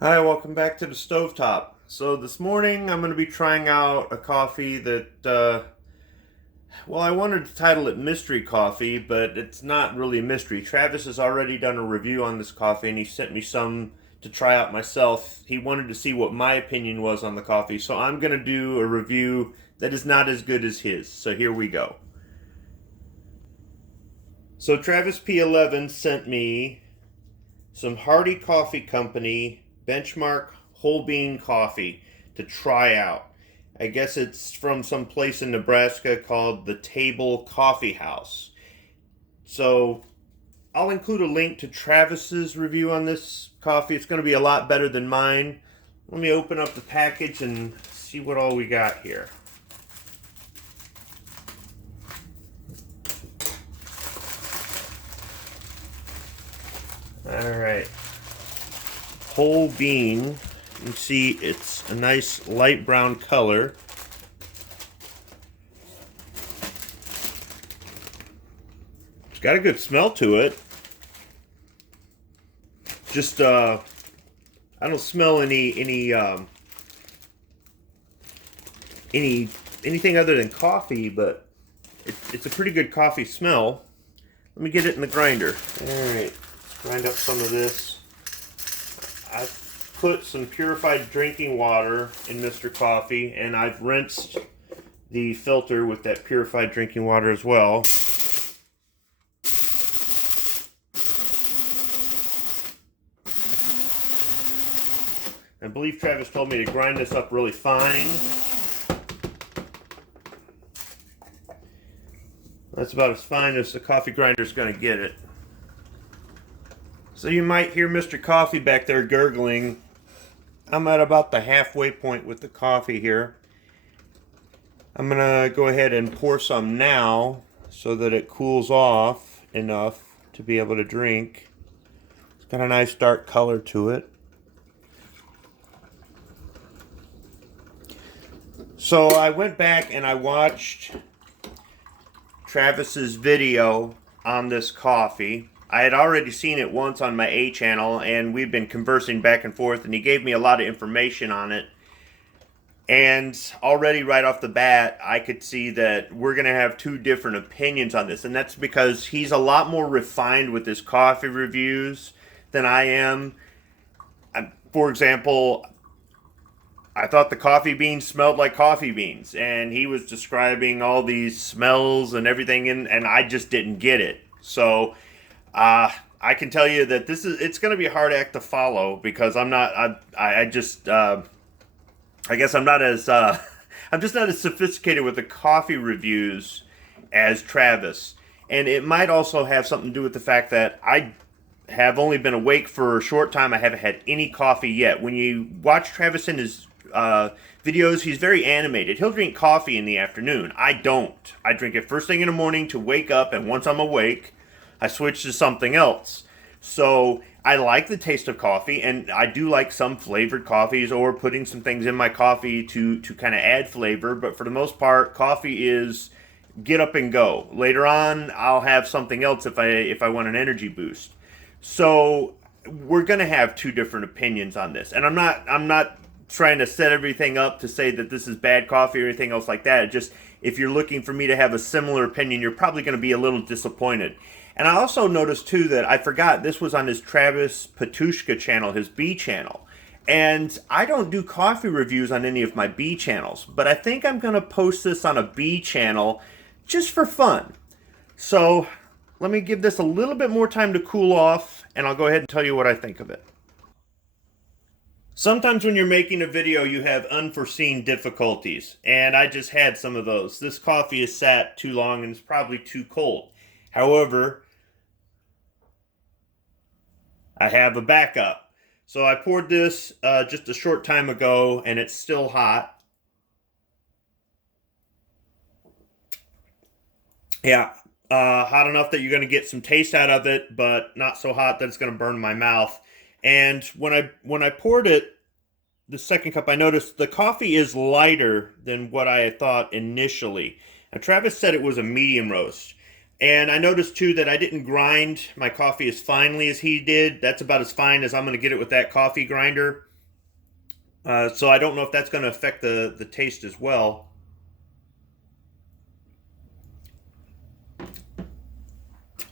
Hi, welcome back to the Stovetop. So this morning I'm going to be trying out a coffee that, well, I wanted to title it Mystery Coffee, but it's not really a mystery. Travis has already done a review on this coffee and he sent me some to try out myself. He wanted to see what my opinion was on the coffee, so I'm going to do a review that is not as good as his. So here we go. So Travis P11 sent me some Hardy Coffee Company benchmark whole bean coffee to try out. I guess it's from some place in Nebraska called the Table Coffee House. So I'll include a link to Travis's review on this coffee. It's going to be a lot better than mine. Let me open up the package and see what all we got here. All right. Whole bean. You see it's a nice light brown color. It's got a good smell to it. Just I don't smell anything other than coffee, but it's a pretty good coffee smell. Let me get it in the grinder. All right, let's grind up some of this. I've put some purified drinking water in Mr. Coffee, and I've rinsed the filter with that purified drinking water as well. I believe Travis told me to grind this up really fine. That's about as fine as the coffee grinder is going to get it. So you might hear Mr. Coffee back there gurgling. I'm at about the halfway point with the coffee here. I'm going to go ahead and pour some now so that it cools off enough to be able to drink. It's got a nice dark color to it. So I went back and I watched Travis's video on this coffee. I had already seen it once on my A channel, and we've been conversing back and forth, and he gave me a lot of information on it. And already right off the bat, I could see that we're going to have two different opinions on this. And that's because he's a lot more refined with his coffee reviews than I am. For example, I thought the coffee beans smelled like coffee beans, and he was describing all these smells and everything, and I just didn't get it. So I can tell you that it's going to be a hard act to follow because I'm not I just I guess I'm not as I'm just not as sophisticated with the coffee reviews as Travis, and it might also have something to do with the fact that I have only been awake for a short time. I haven't had any coffee yet. When you watch Travis in his videos, he's very animated. He'll drink coffee in the afternoon. I don't. I drink it first thing in the morning to wake up, and once I'm awake, I switch to something else. So I like the taste of coffee, and I do like some flavored coffees or putting some things in my coffee to kind of add flavor. But for the most part, coffee is get up and go. Later on, I'll have something else if I want an energy boost. So we're gonna have two different opinions on this, and I'm not trying to set everything up to say that this is bad coffee or anything else like that. It just, if you're looking for me to have a similar opinion, you're probably going to be a little disappointed. And I also noticed too that I forgot this was on his Travis Patushka channel, his B channel. And I don't do coffee reviews on any of my B channels, but I think I'm going to post this on a B channel just for fun. So let me give this a little bit more time to cool off, and I'll go ahead and tell you what I think of it. Sometimes when you're making a video, you have unforeseen difficulties, and I just had some of those. This coffee is sat too long and it's probably too cold. However, I have a backup. So I poured this just a short time ago, and it's still hot. Yeah, hot enough that you're going to get some taste out of it, but not so hot that it's going to burn my mouth. And when I poured it, the second cup, I noticed the coffee is lighter than what I had thought initially. Now, Travis said it was a medium roast. And I noticed too that I didn't grind my coffee as finely as he did. That's about as fine as I'm going to get it with that coffee grinder. So I don't know if that's going to affect the taste as well.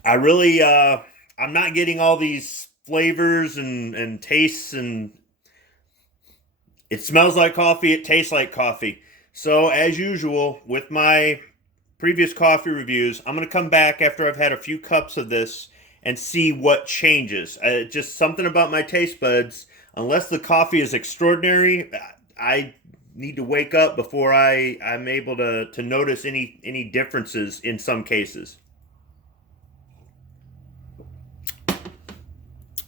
I really, I'm not getting all these flavors and tastes, and it smells like coffee, it tastes like coffee. So as usual with my previous coffee reviews, I'm going to come back after I've had a few cups of this and see what changes. Just something about my taste buds, unless the coffee is extraordinary, I need to wake up before I'm able to notice any differences in some cases.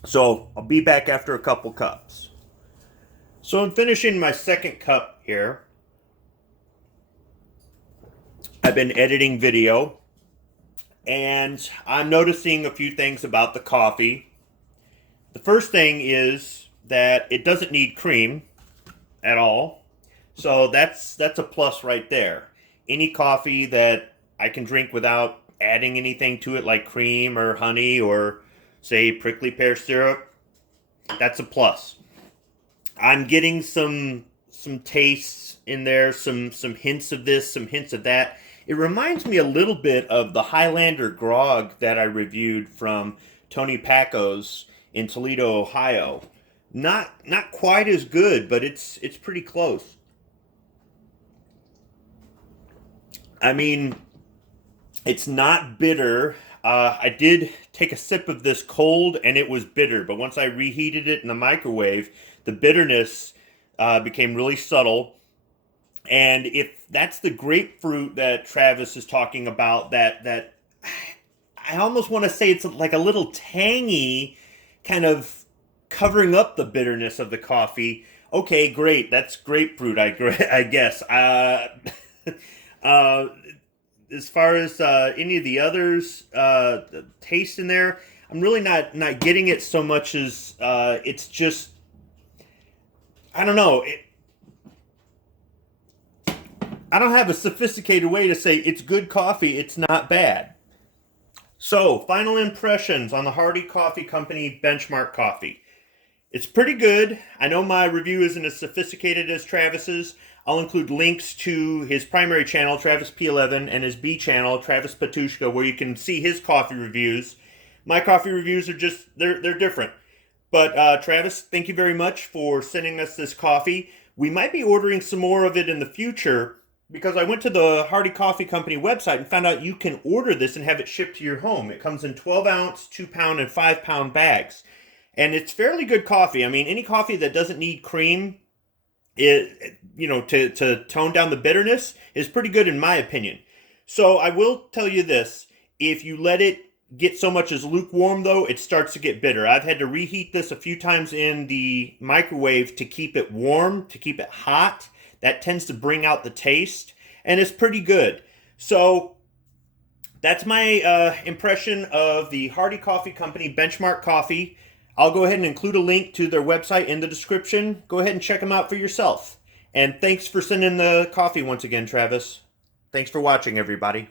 So I'll be back after a couple cups. So I'm finishing my second cup here. I've been editing video, and I'm noticing a few things about the coffee. The first thing is that it doesn't need cream at all. So that's a plus right there. Any coffee that I can drink without adding anything to it like cream or honey or say prickly pear syrup, that's a plus. I'm getting some tastes in there, some hints of this, some hints of that. It reminds me a little bit of the Highlander grog that I reviewed from Tony Packo's in Toledo, Ohio. Not quite as good, but it's pretty close. I mean, it's not bitter. I did take a sip of this cold and it was bitter, but once I reheated it in the microwave, the bitterness became really subtle. And if that's the grapefruit that Travis is talking about, that I almost want to say it's like a little tangy, kind of covering up the bitterness of the coffee. Okay, great. That's grapefruit, I guess. Uh, as far as any of the others, the taste in there, I'm really not getting it so much as it's just, I don't know. I don't have a sophisticated way to say it's good coffee, it's not bad. So, final impressions on the Hardy Coffee Company Benchmark Coffee. It's pretty good. I know my review isn't as sophisticated as Travis's. I'll include links to his primary channel, Travis P11, and his B channel, Travis Patushka, where you can see his coffee reviews. My coffee reviews are just, they're different. But Travis, thank you very much for sending us this coffee. We might be ordering some more of it in the future because I went to the Hardy Coffee Company website and found out you can order this and have it shipped to your home. It comes in 12-ounce, 2-pound, and 5-pound bags. And it's fairly good coffee. I mean, any coffee that doesn't need cream, to tone down the bitterness is pretty good in my opinion. So I will tell you this. If you let it get so much as lukewarm, though, it starts to get bitter. I've had to reheat this a few times in the microwave to keep it warm, to keep it hot. That tends to bring out the taste, and it's pretty good. So that's my impression of the Hardy Coffee Company Benchmark Coffee. I'll go ahead and include a link to their website in the description. Go ahead and check them out for yourself. And thanks for sending the coffee once again, Travis. Thanks for watching, everybody.